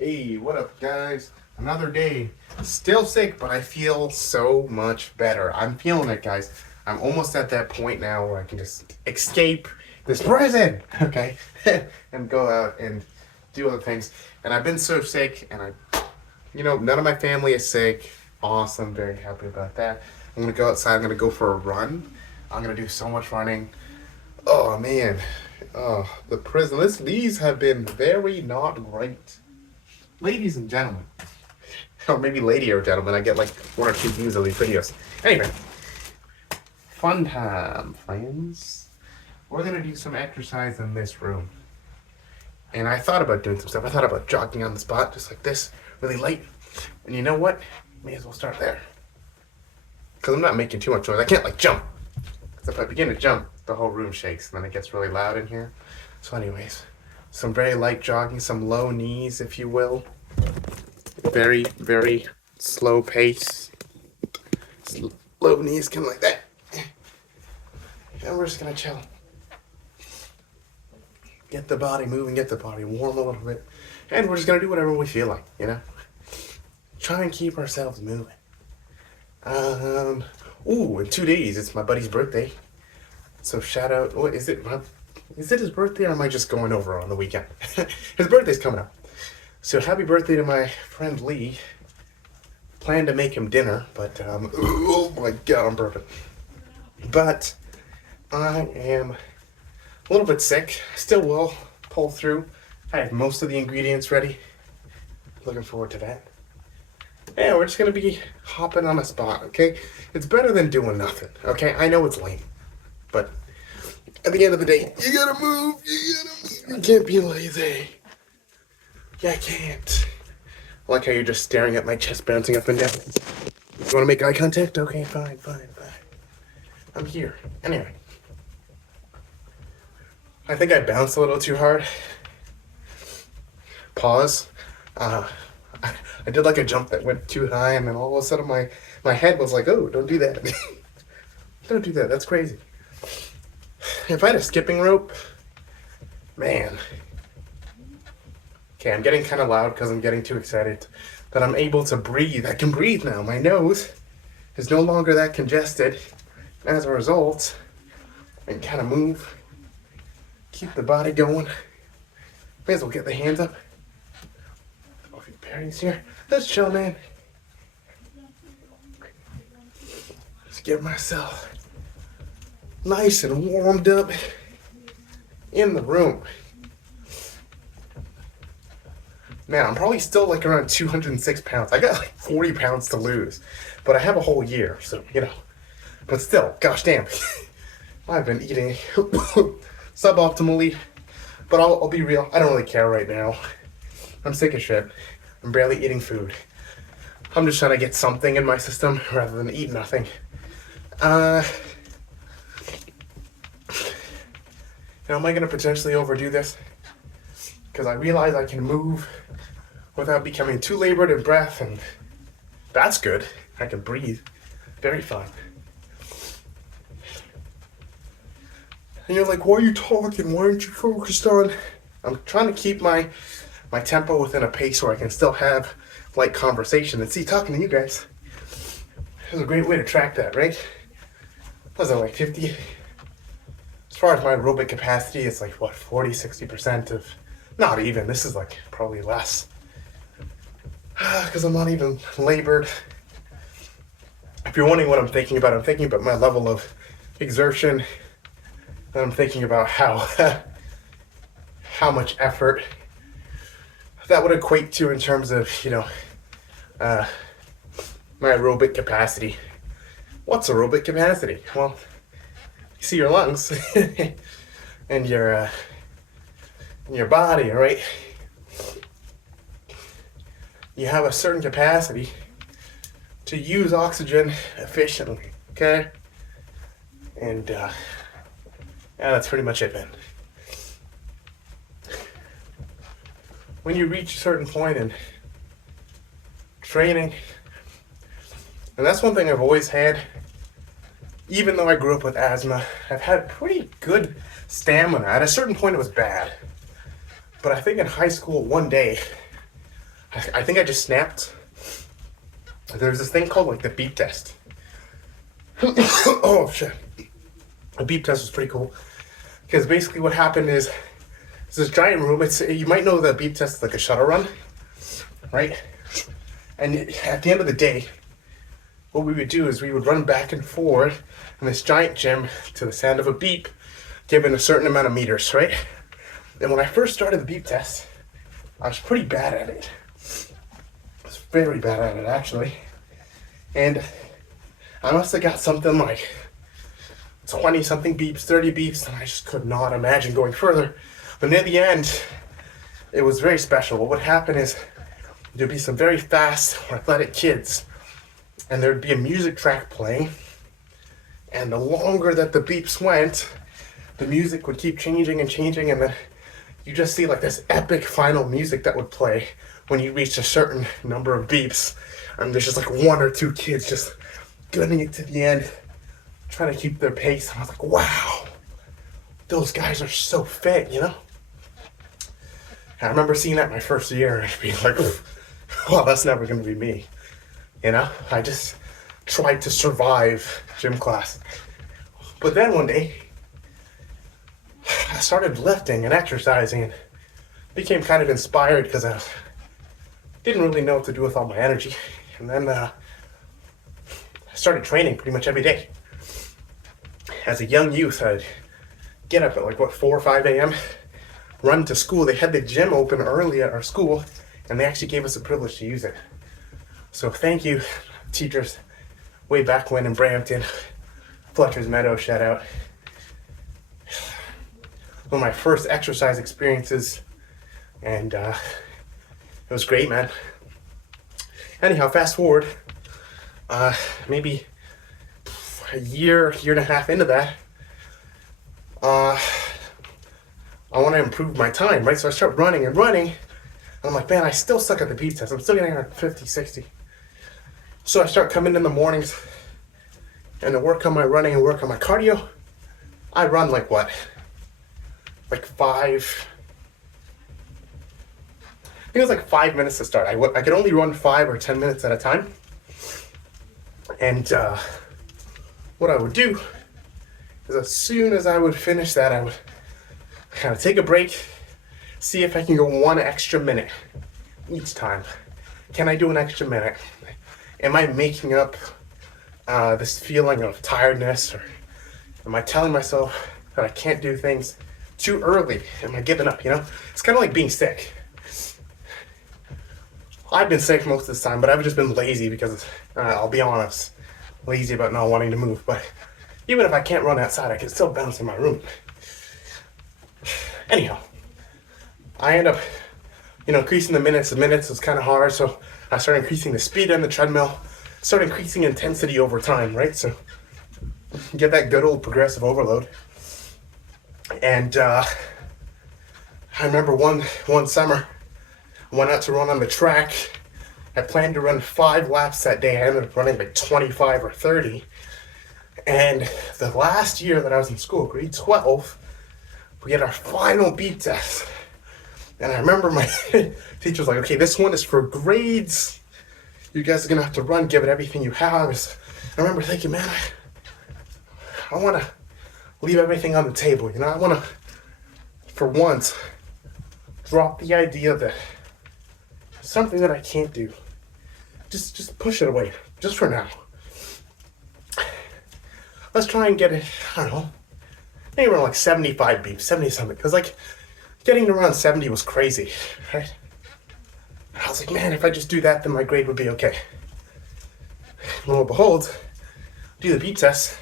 Hey, what up, guys? Another day. Still sick, but I feel so much better. I'm feeling it, guys. I'm almost at that point now where I can just escape this prison, okay? And go out and do other things. And I've been so sick, and none of my family is sick. Awesome, very happy about that. I'm gonna go outside, I'm gonna go for a run. I'm gonna do so much running. Oh, man. Oh, the prison. These have been very not great. Ladies and gentlemen, or maybe lady or gentlemen, I get like one or two views of these videos. Anyway, fun time, friends. We're gonna do some exercise in this room. And I thought about doing some stuff. I thought about jogging on the spot, just like this, really light. And you know what? May as well start there. Because I'm not making too much noise. I can't like jump. Because if I begin to jump, the whole room shakes and then it gets really loud in here. So anyways, some very light jogging, some low knees, if you will. Very, very slow pace. Low knees, kind of like that. And we're just gonna chill. Get the body moving, get the body warm a little bit. And we're just gonna do whatever we feel like, you know? Try and keep ourselves moving. In 2 days, it's my buddy's birthday. So shout out, what is it? Is it his birthday or am I just going over on the weekend? His birthday's coming up. So happy birthday to my friend Lee. Plan to make him dinner, but oh my god, I'm burping. But I am a little bit sick. Still will pull through. I have most of the ingredients ready. Looking forward to that. Yeah, we're just gonna be hopping on a spot, okay? It's better than doing nothing, okay? I know it's lame, but at the end of the day, you gotta move. You can't be lazy. Yeah, I can't. I like how you're just staring at my chest bouncing up and down. You want to make eye contact? Okay, fine. I'm here. Anyway. I think I bounced a little too hard. Pause. I did like a jump that went too high, and then all of a sudden my head was like, oh, don't do that. Don't do that. That's crazy. If I had a skipping rope, man. Okay, I'm getting kind of loud because I'm getting too excited that I'm able to breathe. I can breathe now. My nose is no longer that congested. As a result, I can kind of move, keep the body going. May as well get the hands up. A few bearings here. Let's chill, man. Just get myself nice and warmed up in the room. Man, I'm probably still like around 206 pounds. I got like 40 pounds to lose, but I have a whole year, so, you know. But still, gosh damn, I've been eating suboptimally, but I'll be real, I don't really care right now. I'm sick as shit. I'm barely eating food. I'm just trying to get something in my system rather than eat nothing. Am I gonna potentially overdo this? Because I realize I can move without becoming too labored in breath, and that's good. I can breathe. Very fun. And you're like, why are you talking? Why aren't you focused on? I'm trying to keep my tempo within a pace where I can still have light conversation. And see, talking to you guys is a great way to track that, right? Was it like 50? As far as my aerobic capacity, it's like, what, 40, 60% of, not even, this is like probably less. Because I'm not even labored. If you're wondering what I'm thinking about my level of exertion. And I'm thinking about how much effort that would equate to in terms of, my aerobic capacity. What's aerobic capacity? Well, you see your lungs and your body, right? You have a certain capacity to use oxygen efficiently, okay? And yeah, that's pretty much it, man. When you reach a certain point in training, and that's one thing I've always had, even though I grew up with asthma, I've had pretty good stamina. At a certain point, it was bad. But I think in high school, one day, I think I just snapped. There's this thing called like the beep test. Oh shit. The beep test was pretty cool. Because basically what happened is it's this giant room. You might know the beep test is like a shuttle run, right? And at the end of the day, what we would do is we would run back and forth in this giant gym to the sound of a beep, given a certain amount of meters, right? And when I first started the beep test, I was pretty bad at it. I was very bad at it, actually. And I must have got something like 20 something beeps, 30 beeps, and I just could not imagine going further. But near the end, it was very special. What would happen is there'd be some very fast or athletic kids, and there'd be a music track playing, and the longer that the beeps went, the music would keep changing and changing, and then you just see like this epic final music that would play when you reach a certain number of beeps, and there's just like one or two kids just getting it to the end, trying to keep their pace. And I was like, wow, those guys are so fit, you know? And I remember seeing that my first year and being like, well, that's never going to be me. You know, I just tried to survive gym class. But then one day, I started lifting and exercising and became kind of inspired because I didn't really know what to do with all my energy. And then I started training pretty much every day. As a young youth, I'd get up at like, 4 or 5 a.m., run to school. They had the gym open early at our school, and they actually gave us the privilege to use it. So thank you, teachers, way back when in Brampton, Fletcher's Meadow, shout out. One of my first exercise experiences, and it was great, man. Anyhow, fast forward, maybe a year and a half into that, I want to improve my time, right? So I start running, and I'm like, man, I still suck at the beep test. I'm still getting around 50, 60. So I start coming in the mornings and to work on my running and work on my cardio. I run like 5, I think it was like 5 minutes to start. I could only run 5 or 10 minutes at a time. And what I would do is as soon as I would finish that, I would kind of take a break, see if I can go 1 extra minute each time. Can I do an extra minute? Am I making up this feeling of tiredness, or am I telling myself that I can't do things too early? Am I giving up, you know? It's kind of like being sick. I've been sick most of the time, but I've just been lazy because, I'll be honest, lazy about not wanting to move. But even if I can't run outside, I can still bounce in my room. Anyhow, I end up, increasing the minutes. The minutes was kind of hard, so I started increasing the speed on the treadmill, started increasing intensity over time, right? So get that good old progressive overload. And I remember one summer, I went out to run on the track. I planned to run 5 laps that day. I ended up running like 25 or 30. And the last year that I was in school, grade 12, we had our final beep test. And I remember my teacher was like, okay, this one is for grades. You guys are going to have to run, give it everything you have. I remember thinking, man, I want to leave everything on the table. I want to, for once, drop the idea that something that I can't do. Just push it away, just for now. Let's try and get it, I don't know, maybe around like 75 beeps, 70 something. Because getting to around 70 was crazy, right? And I was like, man, if I just do that, then my grade would be okay. Lo and behold, do the beep test,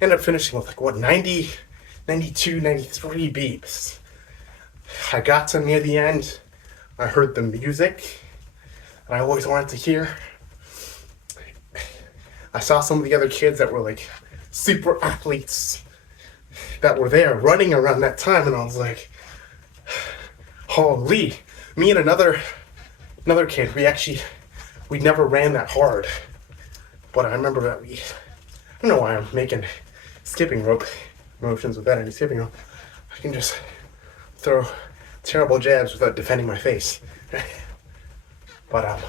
end up finishing with 90, 92, 93 beeps. I got to near the end, I heard the music that I always wanted to hear. I saw some of the other kids that were super athletes that were there running around that time, and I was like, holy. Me and another kid, we never ran that hard, but I remember that I don't know why I'm making skipping rope motions without any skipping rope. I can just throw terrible jabs without defending my face. But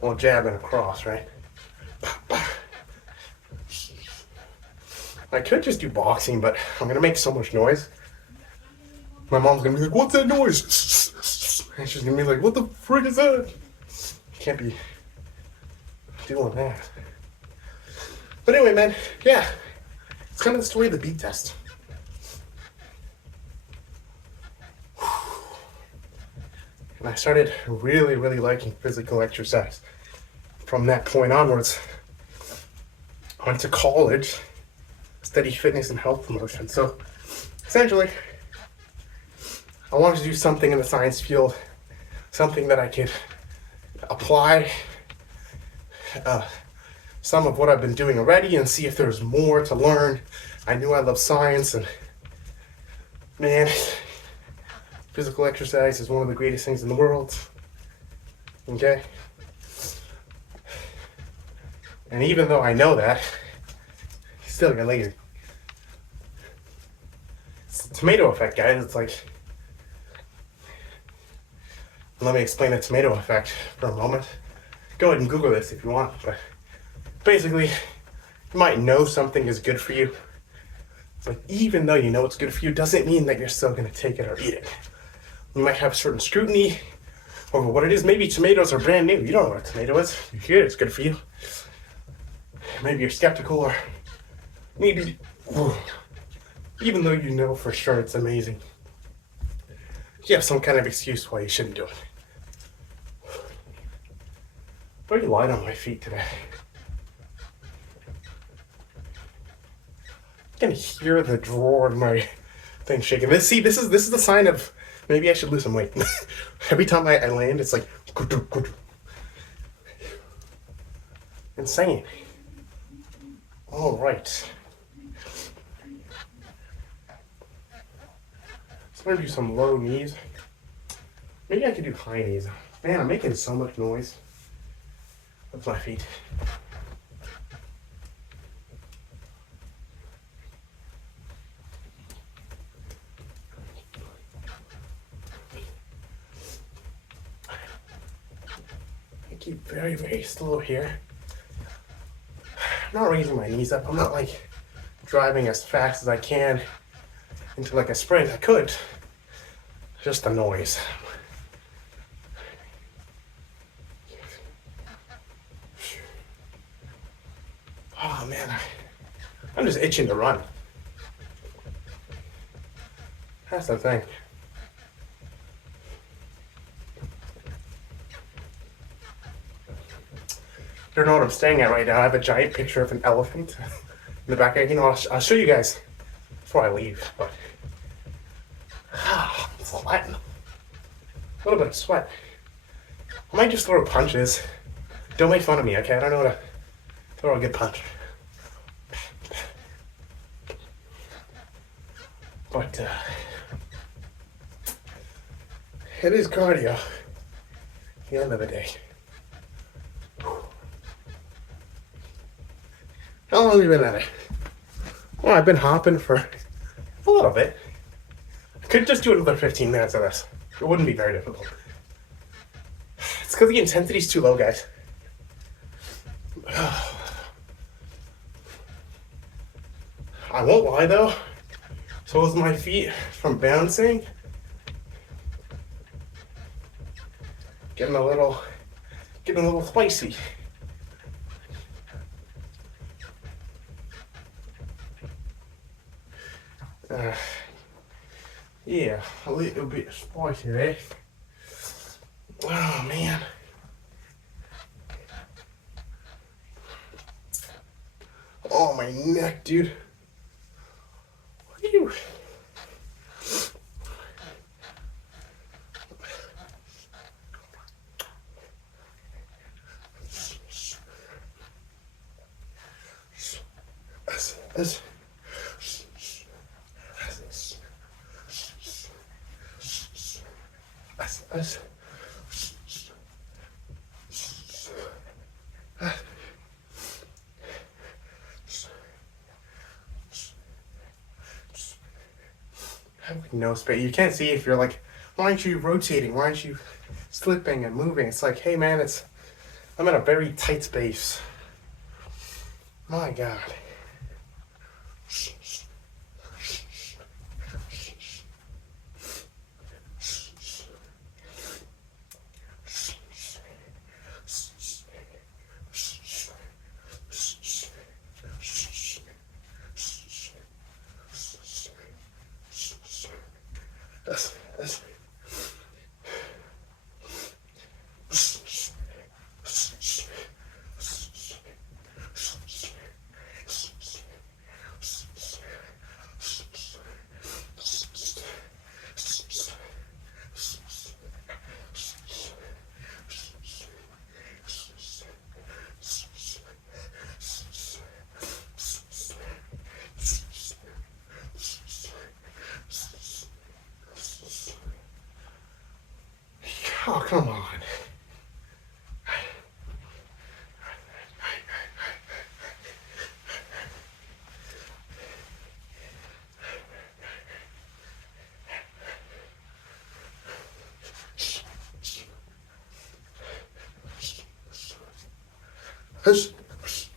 we'll jab and across, right? I could just do boxing, but I'm gonna make so much noise. My mom's gonna be like, "What's that noise?" And she's gonna be like, "What the frick is that?" Can't be doing that. But anyway, man, yeah, it's kind of the story of the beat test. And I started really, really liking physical exercise. From that point onwards, I went to college, studied fitness and health promotion. So essentially, I wanted to do something in the science field, something that I could apply some of what I've been doing already and see if there's more to learn. I knew I love science, and man, physical exercise is one of the greatest things in the world. Okay? And even though I know that, I still get lazy. It's the tomato effect, guys. It's like, let me explain the tomato effect for a moment. Go ahead and Google this if you want, but basically, you might know something is good for you, but even though you know it's good for you, doesn't mean that you're still gonna take it or eat it. You might have certain scrutiny over what it is. Maybe tomatoes are brand new. You don't know what a tomato is. You hear it's good for you. Maybe you're skeptical, or maybe, even though you know for sure it's amazing, you have some kind of excuse why you shouldn't do it. Why are you lying on my feet today? I can hear the drawer in my thing shaking. This is the sign of maybe I should lose some weight. Every time I land, it's like insane. All right. So I'm gonna do some low knees. Maybe I could do high knees. Man, I'm making so much noise with my feet. I keep very, very slow here. I'm not raising my knees up. I'm not like driving as fast as I can into like a sprint. I could. Just the noise. Oh man, I'm just itching to run. That's the thing. I don't know what I'm staying at right now. I have a giant picture of an elephant in the back. You know, I'll show you guys before I leave. But I'm sweating. A little bit of sweat. I might just throw punches. Don't make fun of me, okay? I don't know how to throw a good punch. But it is cardio at the end of the day. How long have you been at it? Well, I've been hopping for a little bit. I could just do another 15 minutes of this. It wouldn't be very difficult. It's because the intensity's too low, guys. I won't lie though. So is my feet from bouncing. Getting a little spicy. Yeah, a little bit spicy there. Oh man. Oh, my neck, dude. What are you? No space. You can't see if you're like, Why aren't you rotating? Why aren't you slipping and moving? It's like, hey man, I'm in a very tight space. My God. That's oh, come on. Hush. Hush.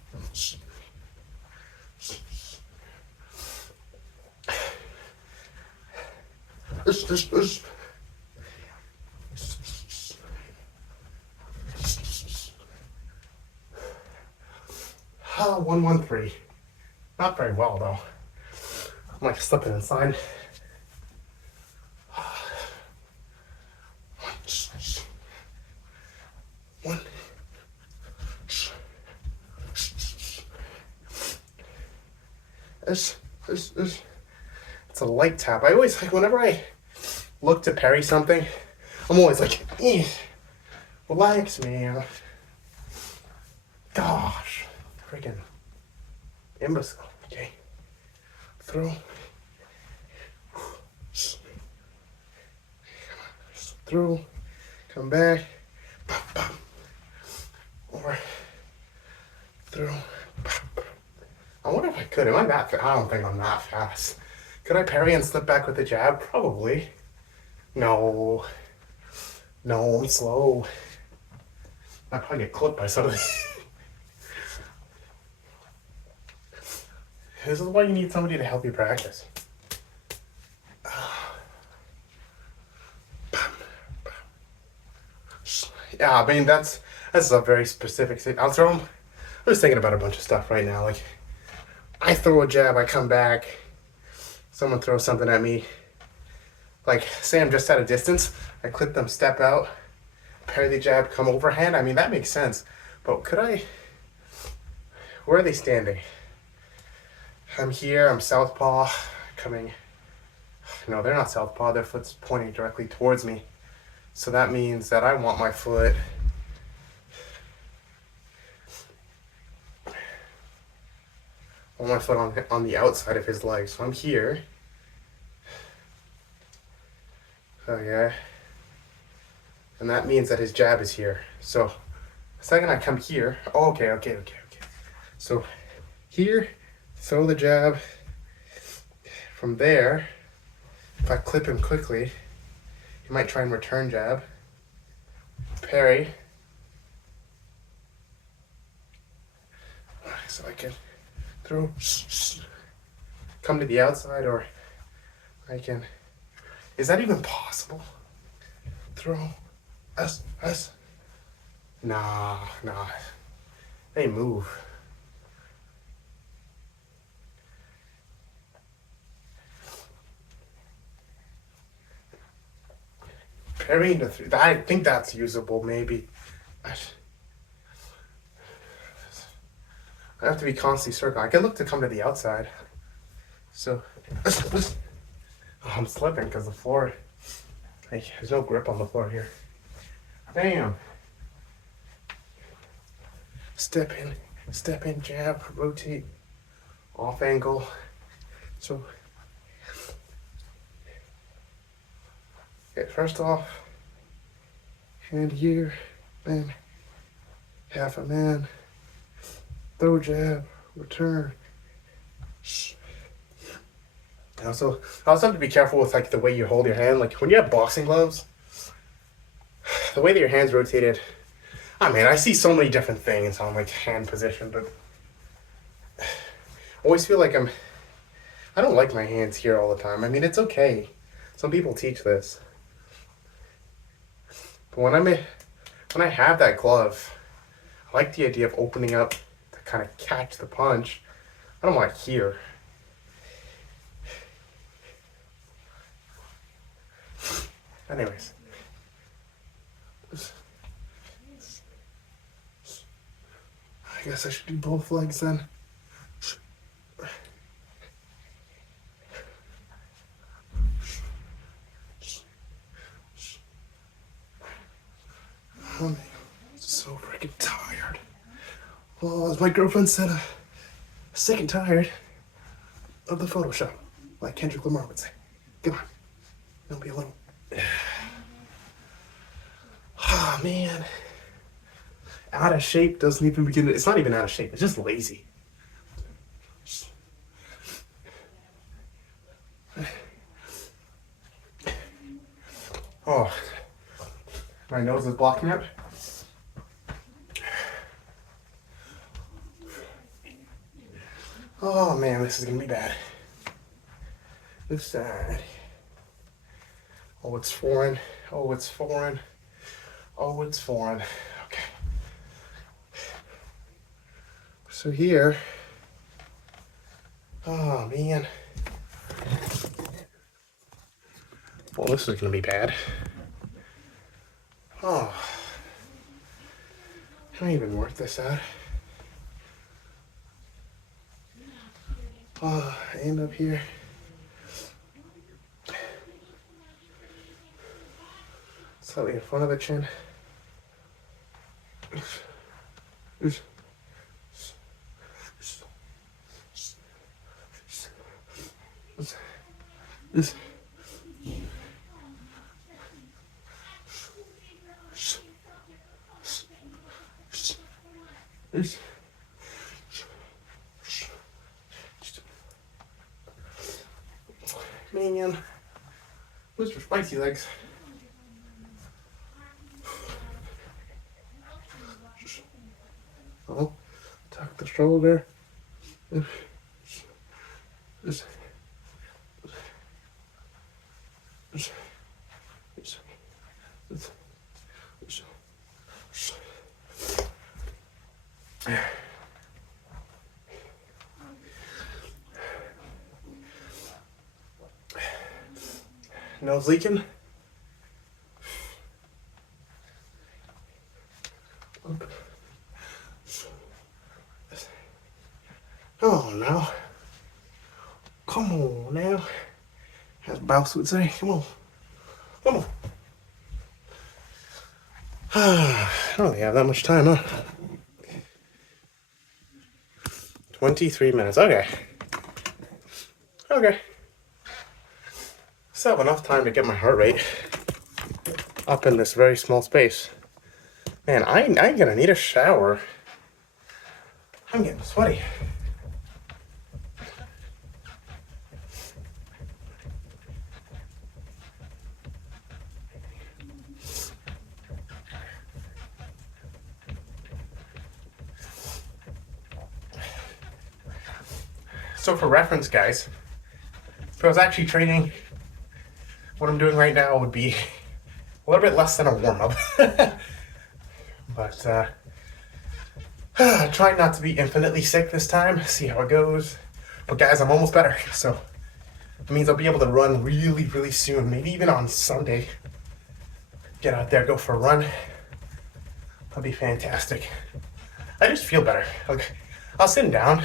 113. Not very well though. I'm like slipping inside. One. It's a light tap. I always like whenever I look to parry something, I'm always like, relax, man. Gosh, freaking imbecile. Okay, throw. Through, come back, or through. I wonder if I could. Am I that fast? I don't think I'm that fast. Could I parry and slip back with the jab? Probably. No, I'm slow. I'd probably get clipped by something. This is why you need somebody to help you practice. Yeah, I mean that's a very specific thing. I'll throw them. I'm just thinking about a bunch of stuff right now. Like I throw a jab, I come back. Someone throws something at me. Like say I'm just at a distance, I clip them, step out, parry the jab, come overhand. I mean that makes sense. But could I? Where are they standing? I'm here. I'm southpaw, coming. No, they're not southpaw. Their foot's pointing directly towards me. So that means that I want my foot on the outside of his leg. So I'm here. Oh yeah. And that means that his jab is here. So the second I come here, okay. So here, throw the jab. From there, if I clip him quickly, he might try and return jab. Parry. So I can throw, come to the outside, or I can, is that even possible? Throw, us. Nah. They move. Parrying to three. I think that's usable, maybe. I have to be constantly circling. I can look to come to the outside. So, I'm slipping because the floor, there's no grip on the floor here. Damn. Step in, jab, rotate, off angle. So, okay, first off, hand here, then half a man, throw jab, return. And also have to be careful with like the way you hold your hand. Like when you have boxing gloves, the way that your hands rotated. I mean, I see so many different things on like hand position, but I always feel like I don't like my hands here all the time. I mean, it's okay. Some people teach this. But when I have that glove, I like the idea of opening up to kind of catch the punch. I don't want it here. Anyways. I guess I should do both legs then. Oh man, I'm so freaking tired. Well, as my girlfriend said, sick and tired of the Photoshop, like Kendrick Lamar would say. Come on, don't be alone. Oh man, out of shape doesn't even begin. It's not even out of shape. It's just lazy. Oh, my nose is blocking it. Oh man, this is gonna be bad. This side. Oh, it's foreign. Oh, it's foreign. Oh, it's foreign. Okay. So here. Oh man. Well, this is gonna be bad. Oh. I don't even work this out. Oh, and up here. Slightly in front of the chin. Man, Mr. Spicy Legs. Oh, tuck the shoulder. Nose leaking. Oh no. Come on now. As Bouse would say, come on. Come on. I don't think I have that much time, huh? 23 minutes. Okay. Okay. Still have enough time to get my heart rate up in this very small space. Man, I'm gonna need a shower. I'm getting sweaty. So for reference, guys, if I was actually training, what I'm doing right now would be a little bit less than a warm-up. But trying not to be infinitely sick this time, see how it goes. But guys, I'm almost better, so it means I'll be able to run really, really soon, maybe even on Sunday. Get out there, go for a run. That'll be fantastic. I just feel better. Like, I was sitting down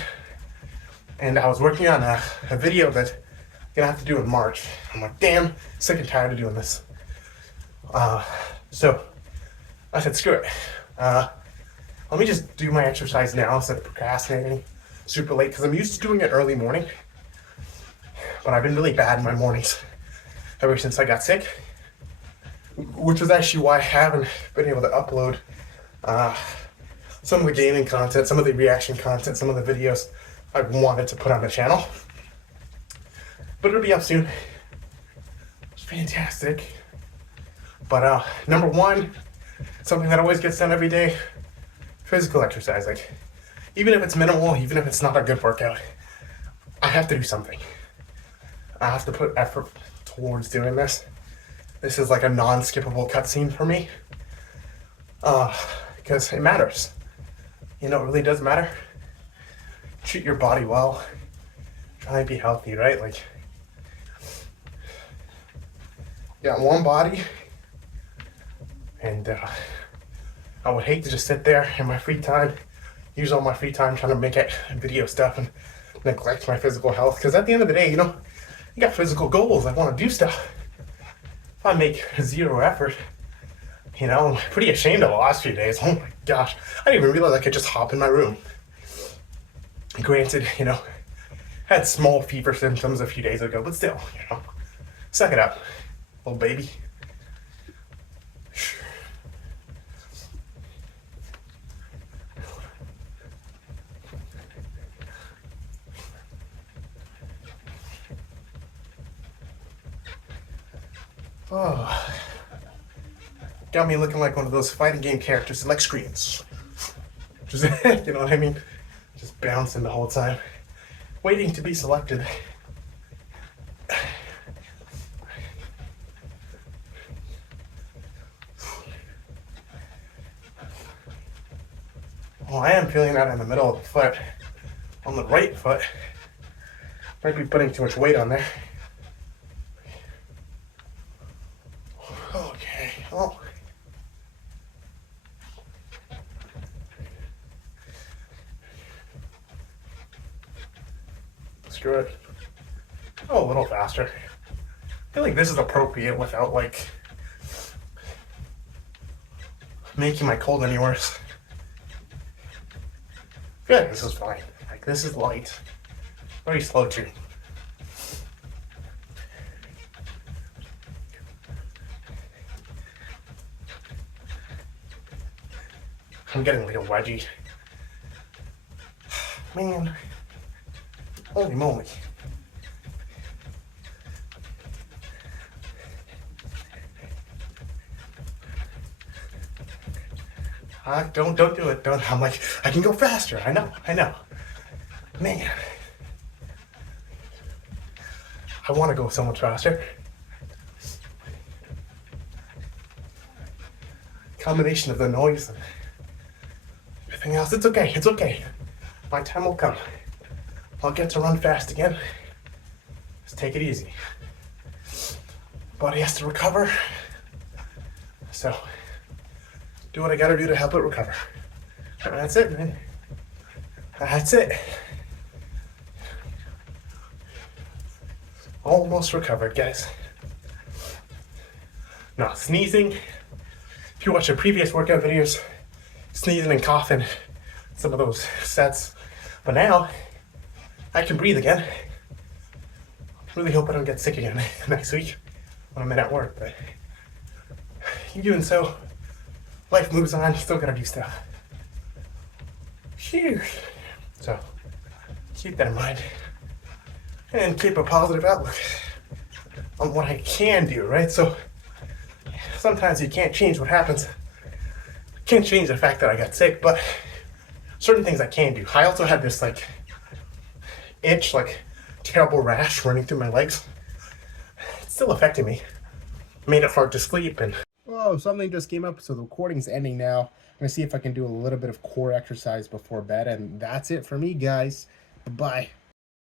and I was working on a video that I'm gonna have to do in March. I'm like, damn, sick and tired of doing this. So I said, screw it. Let me just do my exercise now instead of procrastinating super late, because I'm used to doing it early morning, but I've been really bad in my mornings ever since I got sick, which is actually why I haven't been able to upload some of the gaming content, some of the reaction content, some of the videos I wanted to put on the channel. but it'll be up soon. It's fantastic. But number one, something that always gets done every day, physical exercise. Like, even if it's minimal, even if it's not a good workout, I have to do something. I have to put effort towards doing this. This is like a non-skippable cutscene for me. Because it matters. You know, it really does matter. Treat your body well. Try and be healthy, right? Like, you got one body, and I would hate to just sit there in my free time, use all my free time trying to make it video stuff and neglect my physical health. Because at the end of the day, you know, you got physical goals. I want to do stuff. If I make zero effort, you know, I'm pretty ashamed of the last few days. Oh my gosh. I didn't even realize I could just hop in my room. Granted, you know, had small fever symptoms a few days ago, but still, you know, suck it up, little baby. Oh, got me looking like one of those fighting game characters, like screens. Just, you know what I mean? Just bouncing the whole time, waiting to be selected. Well, I am feeling that in the middle of the foot. On the right foot. Might be putting too much weight on there. Okay, oh. Screw it. Oh, a little faster. I feel like this is appropriate without, like, making my cold any worse. Good, this is fine. Like, this is light. Very slow too. I'm getting like a wedgie. Man. Holy moly. Don't do it. Don't. I'm like, I can go faster. I know. Man. I want to go so much faster. Combination of the noise and everything else. It's okay. My time will come. I'll get to run fast again. Just take it easy. Body has to recover. So, do what I gotta do to help it recover. And that's it, man. That's it. Almost recovered, guys. Now, sneezing. If you watch the previous workout videos, sneezing and coughing, some of those sets. But now, I can breathe again. Really hope I don't get sick again next week when I'm at work, but even so, life moves on, still gotta do stuff. Phew. So, keep that in mind. And keep a positive outlook on what I can do, right? So, sometimes you can't change what happens. Can't change the fact that I got sick, but certain things I can do. I also had this, like, itch, like, terrible rash running through my legs. It's still affecting me. Made it hard to sleep and... Whoa, something just came up, so the recording's ending now. I'm gonna see if I can do a little bit of core exercise before bed, and that's it for me, guys. Bye.